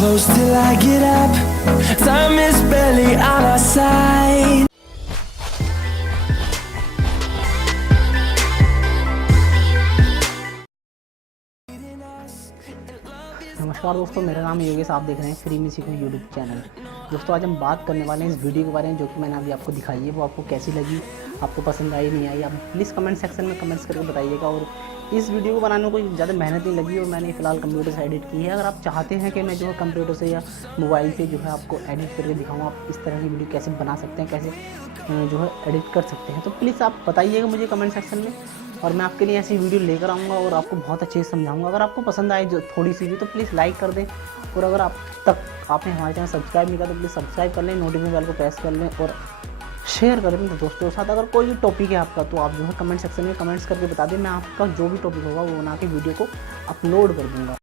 close till I get up. Time is barely on our side. नमस्कार दोस्तों, मेरा नाम योगेश। आप देख रहे हैं फ्री में सीखो यूट्यूब चैनल। दोस्तों आज हम बात करने वाले हैं इस वीडियो के बारे में जो कि मैंने अभी आपको दिखाई है। वो आपको कैसी लगी, आपको पसंद आई नहीं आई, आप प्लीज़ कमेंट सेक्शन में कमेंट्स करके बताइएगा। और इस वीडियो को बनाने में कोई ज़्यादा मेहनत नहीं लगी और मैंने फ़िलहाल कंप्यूटर से एडिट की है। अगर आप चाहते हैं कि मैं जो है कंप्यूटर से या मोबाइल से जो है आपको एडिट करके दिखाऊँ आप इस तरह की वीडियो कैसे बना सकते हैं, कैसे जो है एडिट कर सकते हैं, तो प्लीज़ आप बताइएगा मुझे कमेंट सेक्शन में और मैं आपके लिए ऐसी वीडियो लेकर आऊँगा और आपको बहुत अच्छे से समझाऊंगा। अगर आपको पसंद आए जो थोड़ी सी भी तो प्लीज़ लाइक कर दें। और अगर आपने हमारे चैनल सब्सक्राइब नहीं किया तो प्लीज़ सब्सक्राइब कर लें, नोटिफिकेशन बेल को प्रेस कर लें और शेयर कर दें दोस्तों के साथ। अगर कोई भी टॉपिक है आपका तो आप जो है कमेंट सेक्शन में कमेंट्स करके बता दें। मैं आपका जो भी टॉपिक होगा वो बना के वीडियो को अपलोड कर दूँगा।